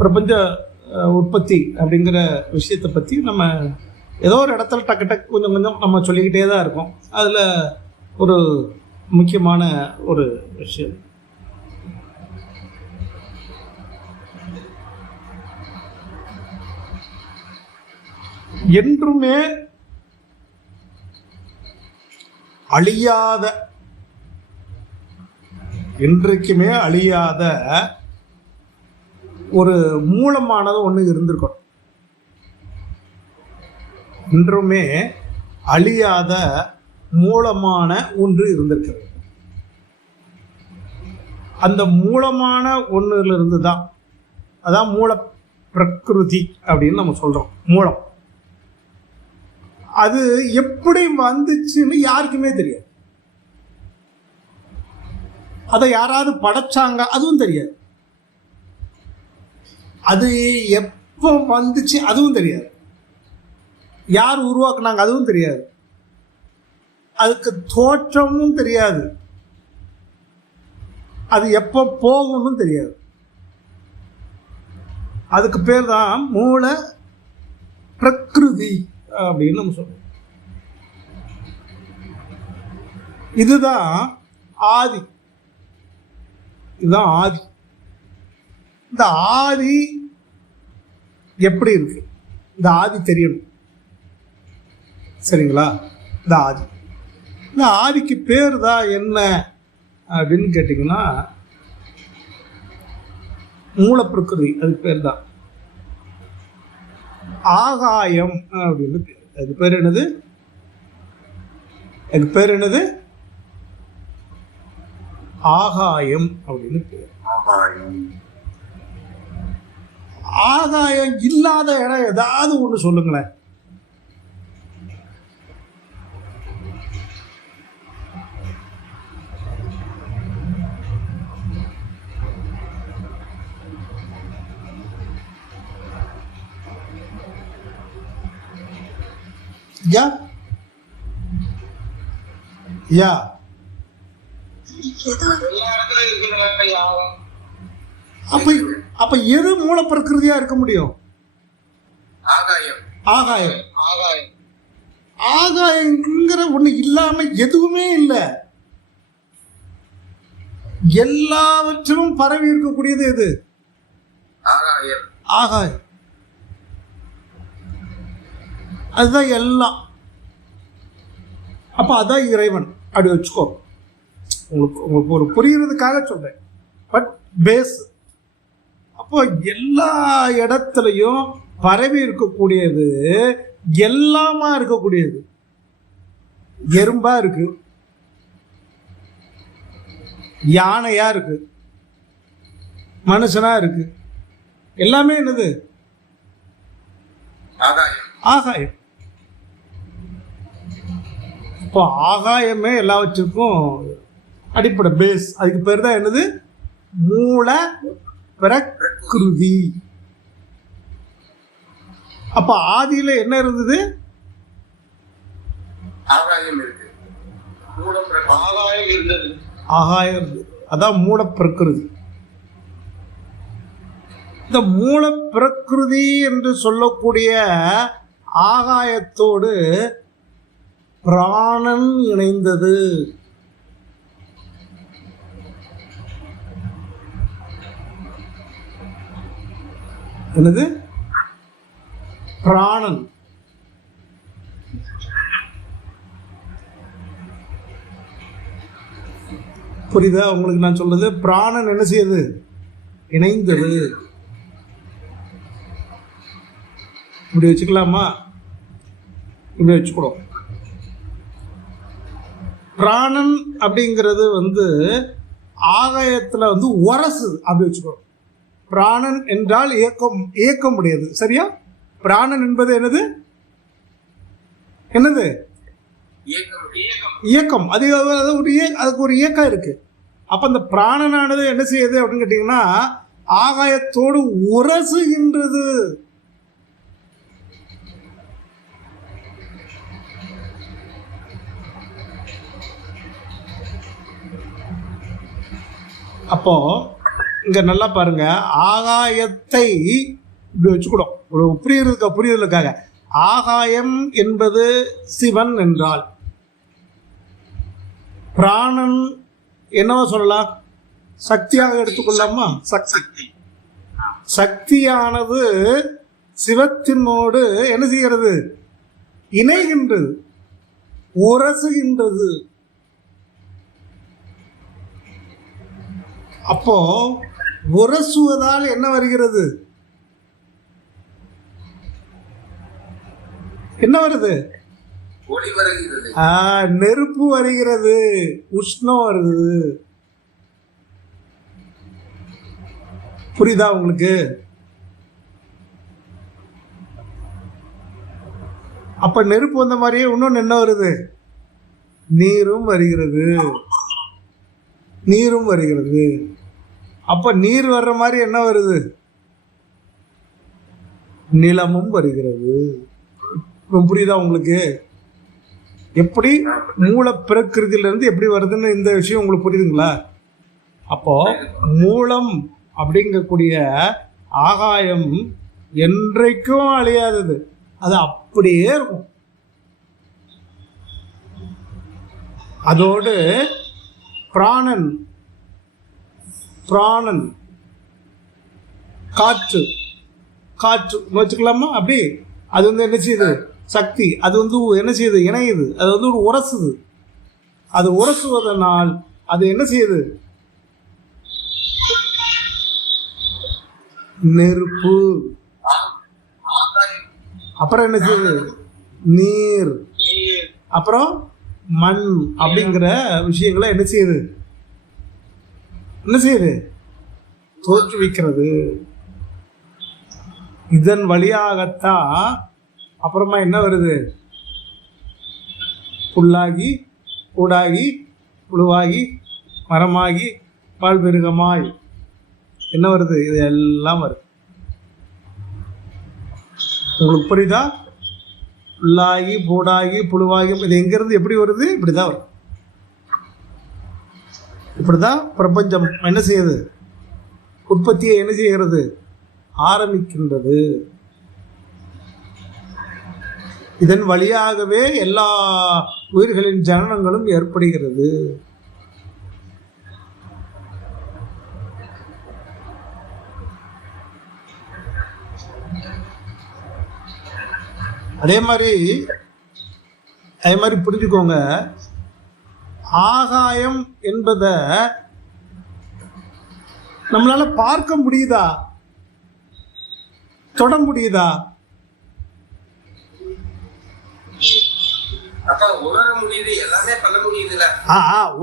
பிரபஞ்ச உற்பத்தி அப்படிங்கிற விஷயத்தை பற்றி நம்ம ஏதோ ஒரு இடத்துல டக்கு டக்கு கொஞ்சம் கொஞ்சம் நம்ம சொல்லிக்கிட்டே தான் இருக்கோம். அதில் ஒரு முக்கியமான ஒரு விஷயம் என்றுமே அழியாத, என்றைக்குமே அழியாத ஒரு மூலமானது ஒன்று இருந்திருக்கும். என்றுமே அழியாத மூலமான ஒன்று இருந்திருக்கிறது. அந்த மூலமான ஒன்றிலிருந்து தான், அதான் மூல பிரகிருதி அப்படின்னு நம்ம சொல்றோம். மூலம் அது எப்படி வந்துச்சுன்னு யாருக்குமே தெரியாது. அதை யாராவது படைச்சாங்க அதுவும் தெரியாது. அது எப்போ வந்துச்சு அதுவும் தெரியாது. யார் உருவாக்குனாங்க அதுவும் தெரியாது. அதுக்கு தோற்றமும் தெரியாது. அது எப்போ போகணும் தெரியாது. அதுக்கு பேர் தான் மூல பிரகிருதி அப்படின்னு நம்ம சொல்றோம். இதுதான் ஆதி. இதுதான் ஆதி. இந்த ஆதி எப்படி இருக்கு? இந்த ஆதி தெரியணும், சரிங்களா? இந்த ஆதி, இந்த ஆதிக்கு பேர் தான் என்ன அப்படின்னு கேட்டிங்கன்னா மூலப்பிரகிருதி. அதுக்கு பேர் தான் ஆகாயம் அப்படின்னு பேர். அதுக்கு பேர் என்னது? அதுக்கு பேர் என்னது? ஆகாயம் அப்படின்னு பேர். ஆகாயம் இல்லாத இடம் ஏதாவது ஒன்று சொல்லுங்களேன். யா யா அப்ப எது மூல பிரகிருதியா இருக்க முடியும்? ஆகாயம். ஆகாயம் ஆகாயங்கிற ஒண்ணு இல்லாம எதுவுமே இல்லை. எல்லாவற்றிலும் பரவி இருக்கக்கூடியது எது? ஆகாயம். ஆகாயம் அதுதான் எல்லாம். அப்ப அதான் இறைவன். அப்படி வச்சுக்கோ. உங்களுக்கு ஒரு புரியுறதுக்காக சொல்றேன். But base. அப்போ எல்லா இடத்துலையும் பரவி இருக்கக்கூடியது, எல்லாமா இருக்கக்கூடியது. எறும்பா இருக்கு, யானையா இருக்கு, மனுஷனா இருக்கு. எல்லாமே என்னது? ஆகாயம். இப்போ ஆகாயமே எல்லாவற்றுக்கும் அடிப்படை, பேஸ். அதுக்கு பேர் தான் என்னது? மூல பிரகிருதி. அப்ப ஆதியில என்ன இருந்தது? ஆகாயம் இருக்கு. ஆகாயம் இருந்தது. அதான் மூல பிரகிருதி. இந்த மூல பிரகிருதி என்று சொல்லக்கூடிய ஆகாயத்தோடு பிராணன் இணைந்தது. என்னது? பிராணன். புரியுதா உங்களுக்கு நான் சொல்றது? பிராணன் என்ன செய்யுது? இணைந்தது. இப்படி வச்சுக்கலாமா? இப்படி வச்சுக்கிறோம். பிராணன் அப்படிங்கிறது ஆகாயத்துல உரசு. அப்படி வச்சுக்கிறோம். பிராணன் என்றால் இயக்கம் உடையது. சரியா? பிராணன் என்பது என்னது? என்னது? இயக்கம். அதுக்கு ஒரு இயக்கம் இருக்கு. அப்ப அந்த பிராணனானது என்ன செய்யுது அப்படின்னு கேட்டீங்கன்னா ஆகாயத்தோடு உரசுகின்றது. அப்போ இங்க நல்லா பாருங்க, ஆகாயத்தை இப்படி வச்சுக்கூடும் ஒரு புரியுதலுக்காக. ஆகாயம் என்பது சிவன் என்றால் பிராணன் என்னவோ சொல்லலாம், சக்தியாக எடுத்துக்கொள்ளாமா? சக்தி. சக்தியானது சிவத்தினோடு என்ன செய்கிறது? இணைகின்றது, உரசுகின்றது. அப்போ உரசுவதால் என்ன வருகிறது? என்ன வருது? நெருப்பு வருகிறது, உஷ்ணம் வருது. புரியுதா உங்களுக்கு? அப்ப நெருப்பு வந்த மாதிரியே இன்னொன்னு என்ன வருது? நீரும் வருகிறது, நீரும் வருகிறது. அப்ப நீர் வர்ற மாதிரி என்ன வருது? நிலமும் வருகிறது. புரியுதா உங்களுக்கு? எப்படி மூல பிரகிருதியிலிருந்து எப்படி வருதுன்னு இந்த விஷயம் உங்களுக்கு புரியுதுங்களா? அப்போ மூலம் அப்படிங்கக்கூடிய ஆகாயம் என்றைக்கும் அழியாதது, அது அப்படியே இருக்கும். அதோடு பிராணன், பிராணன் காற்று, காற்று வச்சுக்கலாமா? அப்படி அது வந்து என்ன செய்யுது? சக்தி. அது வந்து என்ன செய்யுது? இணையுது. அது வந்து ஒரு உரசுது. அது உரசுவதனால் அது என்ன செய்யுது? நெருப்பு. அப்புறம் என்ன செய்யுது? நீர். அப்புறம் மண் அப்படிங்கிற விஷயங்களை என்ன செய்யுது? என்ன செய்யுது? தோற்றுவிக்கிறது. இதன் வழியாகத்தான் அப்புறமா என்ன வருது? புல்லாகி, கூடாகி, புழுவாகி, மரமாகி, பால் பெருகமாய் என்ன வருது? இது எல்லாம் வருது. உங்களுக்கு புரியுதா? புல்லாகி, பூடாகி, புழுவாகி, இது எங்கிருந்து எப்படி வருது? இப்படிதான் வரும். இப்படிதான் பிரபஞ்சம் என்ன செய்யுது? உற்பத்தியை என்ன செய்கிறது? ஆரம்பிக்கின்றது. இதன் வழியாகவே எல்லா உயிர்களின் ஜனனங்களும் ஏற்படுகிறது. அதே மாதிரி புரிஞ்சுக்கோங்க, ஆகாயம் என்பதை நம்மளால பார்க்க முடியுதா? தொட முடியுதா?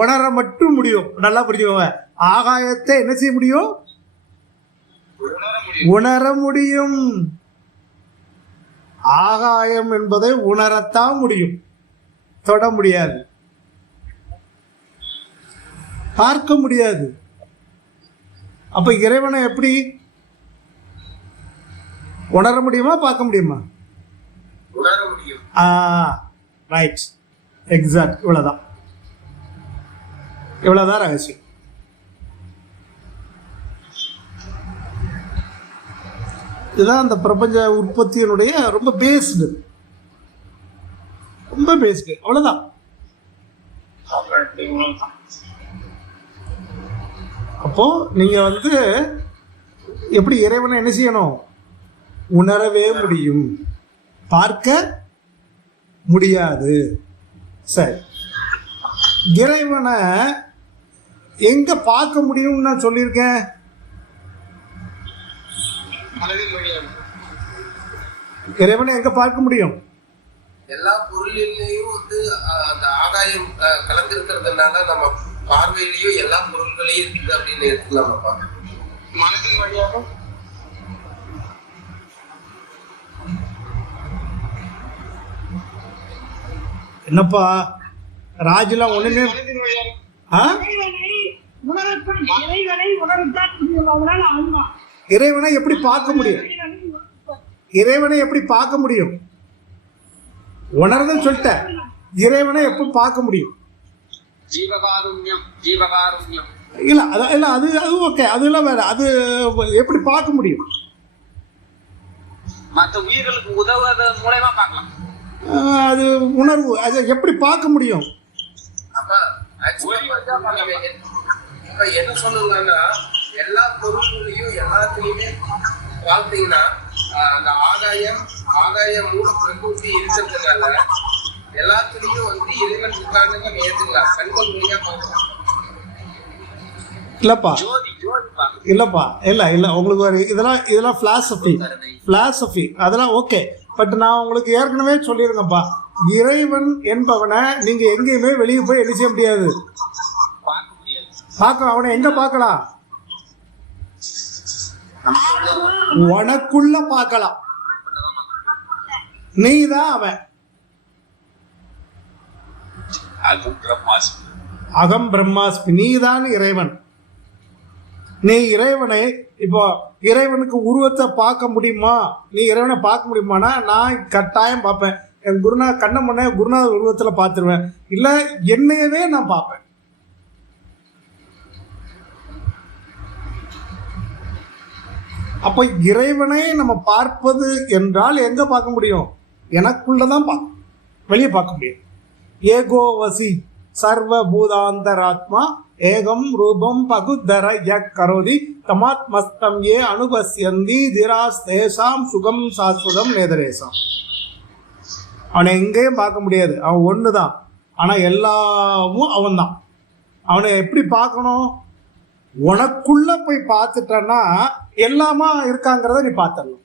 உணர மட்டும் முடியும். நல்லா புரிஞ்சுக்கோங்க, ஆகாயத்தை என்ன செய்ய முடியும்? உணர முடியும். ஆகாயம் என்பதை உணரத்தான் முடியும், தொட முடியாது, பார்க்க முடியாது. அப்ப இறைவனை எப்படி உணர முடியுமா, பார்க்க முடியுமா? உணர முடியும். Right, exact. இவ்வளவுதான், இவ்வளவுதான் ரகசியம். இதுதான் அந்த பிரபஞ்ச உற்பத்தியினுடைய ரொம்ப பேஸ்டு, ரொம்ப பேஸ்டு. அவ்வளவுதான். அப்போ நீங்க வந்து எப்படி இறைவனை என்ன செய்யணும்? உணரவே முடியும், பார்க்க முடியாது. சரி, இறைவனை எங்க பார்க்க முடியும்னு நான் சொல்லியிருக்கேன்? இறைவனை எங்க பார்க்க முடியும்? எல்லா பொருளிலையும் வந்து அந்த ஆகாயம் கலந்திருக்கிறதுனால நம்ம பார்வையிலையும் எல்லா பொருள்களையும் இருக்குது அப்படின்னு எடுத்துக்கலாமாப்பா? மனதின் வழியாக என்னப்பா ராஜெல்லாம் ஒண்ணுமே இறைவனை எப்படி பார்க்க முடியும்? இறைவனை எப்படி பார்க்க முடியும்? உணர்ந்து சொல்லிட்ட. இறைவனை எப்படி பார்க்க முடியும்? ஜீவகாருண்யம், ஜீவகாருண்யம். இல்லை அதான் இல்லை அது ஓகே, அதெல்லாம் வேற. அது எப்படி பார்க்க முடியும்? மற்ற உயிர்களுக்கு உதவுறது மூலமா பார்க்கலாம். அது உணர்வு, அதை எப்படி பார்க்க முடியும்? என்ன சொல்லுங்கன்னா, எல்லா பொருள்களையும் எல்லாத்துலயுமே பார்த்தீங்கன்னா அந்த ஆகாயம் மூல பிரகிருதி இருக்கிறதுனால எல்லாத்துலயும் வந்து இறைவன் இருக்காங்க ஏத்துக்கலாம். கண்கள் வழியா பார்க்கலாம். இல்லப்பா இல்லை உங்களுக்கு ஒரு இதெல்லாம் பிலாசபி அதெல்லாம் ஓகே. பட் நான் உங்களுக்கு ஏற்கனவே சொல்லிருங்கப்பா, இறைவன் என்பவனை நீங்க எங்கேயுமே வெளியே போய் என்ன செய்ய முடியாது, பார்க்க. அவனை எங்க பார்க்கலாம்? உனக்குள்ள பார்க்கலாம். நீதான் அவன். அகம் பிரம்மாஸ்மி, நீதான் இறைவன். நீ இறைவனை இப்போ இறைவனுக்கு உருவத்தை பார்க்க முடியுமா? நீ இறைவனை பார்க்க முடியுமானா நான் கட்டாயம் பார்ப்பேன். என் கண்ண முன்னே குருநாதர் உருவத்தில் பார்த்துருவேன். இல்லை என்னையவே நான் பார்ப்பேன். அப்போ இறைவனை நம்ம பார்ப்பது என்றால் எங்க பார்க்க முடியும்? எனக்குள்ளதான் பார்க்க, வெளியே பார்க்க முடியும். ஏகோவசி சர்வபூதாந்தராத்மா ஏகம் ரூபம் பகுதர கரோதி தமாத்மஸ்தம் ஏ அனுபஸ்யந்தி திராஸ் தேசாம் சுகம் சாஸ்வதம் நேதரேசாம். அவனை எங்கேயும் பார்க்க முடியாது, அவன் ஒன்று தான். ஆனால் எல்லாமும் அவன் தான். அவனை எப்படி பார்க்கணும்? உனக்குள்ள போய் பார்த்துட்டன்னா எல்லாமா இருக்காங்கிறத நீ பார்த்துடலாம்.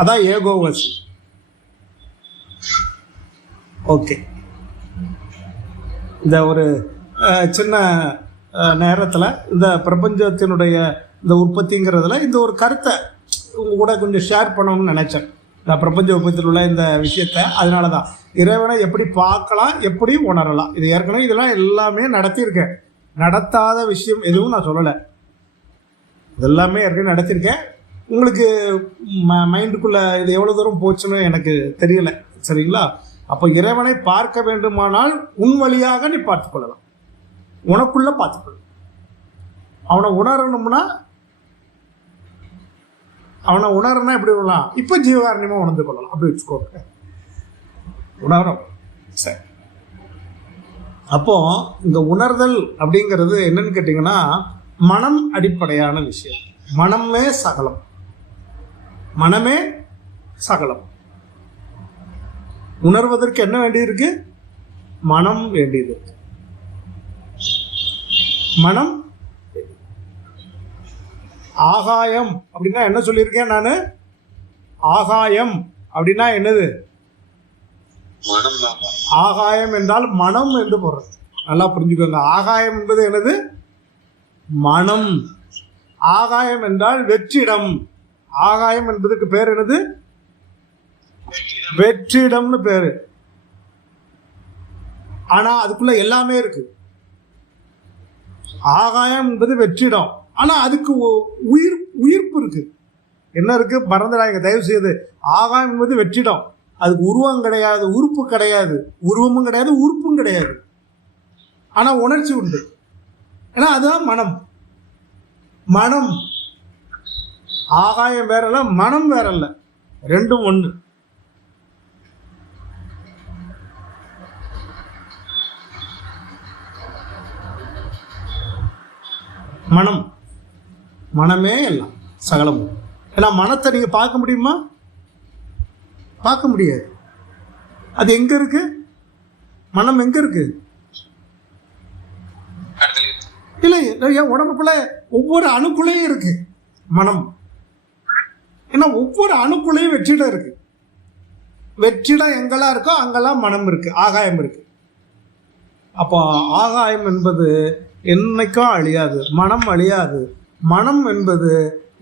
அதான் ஏகோவசி. ஓகே, இந்த ஒரு சின்ன நேரத்தில் இந்த பிரபஞ்சத்தினுடைய இந்த உற்பத்திங்கிறதுல இந்த ஒரு கருத்தை உங்க கூட கொஞ்சம் ஷேர் பண்ணணும்னு நினைச்சேன். இந்த பிரபஞ்ச உற்பத்தியில் உள்ள இந்த விஷயத்த. அதனால தான் இறைவனை எப்படி பார்க்கலாம், எப்படி உணரலாம். இது ஏற்கனவே இதெல்லாம் எல்லாமே நடத்தியிருக்கேன். நடத்தாத விஷயம் எதுவும் நான் சொல்லலை. இதெல்லாமே ஏற்கனவே நடத்தியிருக்கேன். உங்களுக்கு மைண்டுக்குள்ளே இது எவ்வளோ தூரம் போச்சுன்னு எனக்கு தெரியலை. சரிங்களா? அப்போ இறைவனை பார்க்க வேண்டுமானால் உன் வழியாக நீ பார்த்துக்கொள்ளலாம், உனக்குள்ள பார்த்துக்கொள்ள. அவனை உணரணும்னா எப்படி விடலாம்? இப்போ ஜீவகாரணியமாக உணர்ந்து கொள்ளலாம். அப்படி வச்சுக்கோங்க, உணரும். சரி, அப்போ இந்த உணர்தல் அப்படிங்கிறது என்னன்னு கேட்டிங்கன்னா மனம் அடிப்படையான விஷயம். மனமே சகலம், மனமே சகலம். உணர்வதற்கு என்ன வேண்டியிருக்கு? மனம் வேண்டியது. மனம். ஆகாயம் அப்படின்னா என்ன சொல்லியிருக்கேன் நான்? ஆகாயம் அப்படின்னா என்னது? ஆகாயம் என்றால் மனம் என்று பொருள். நல்லா புரிஞ்சுக்கோங்க. ஆகாயம் என்பது என்னது? மனம். ஆகாயம் என்றால் வெற்றிடம். ஆகாயம் என்பதுக்கு பேர் என்னது? வெற்றிடம்னு பேரு. ஆனா அதுக்குள்ள எல்லாமே இருக்கு. ஆகாயம் என்பது வெற்றிடம். ஆனா அதுக்கு உயிர்ப்பு இருக்கு. என்ன இருக்கு? மறந்துடாங்க தயவு செய்து. ஆகாயம் என்பது வெற்றிடம். அதுக்கு உருவம் கிடையாது, உறுப்பு கிடையாது. உருவமும் கிடையாது, உறுப்பும் கிடையாது. ஆனா உணர்ச்சி உண்டு. ஏன்னா அதுதான் மனம். மனம். ஆகாயம் வேறல்ல, மனம் வேறல்ல, ரெண்டும் ஒண்ணு. மனம். மனமே எல்லாம் சகலமும். ஏன்னா மனத்தை நீங்க பார்க்க முடியுமா? பார்க்க முடியாது. அது எங்க இருக்கு? மனம் எங்க இருக்கு? இல்லை, என் உடம்புக்குள்ள ஒவ்வொரு அணுக்குள்ளையும் இருக்கு மனம். ஏன்னா ஒவ்வொரு அணுக்குள்ளையும் வெற்றிடம் இருக்கு. வெற்றிடம் எங்கெல்லாம் இருக்கோ அங்கெல்லாம் மனம் இருக்கு, ஆகாயம் இருக்கு. அப்போ ஆகாயம் என்பது என்னைக்கும் அழியாது, மனம் அழியாது. மனம் என்பது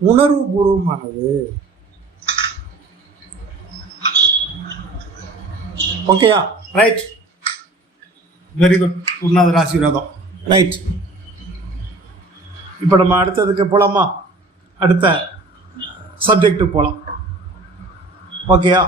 உணர்வு பூர்வமானது. ஓகேயா? Right, very good. குருநாதர் ஆசீர்வாதம். ரைட், இப்போ நம்ம அடுத்ததுக்கு போகலாமா? அடுத்த சப்ஜெக்டுக்கு போகலாம். ஓகேயா?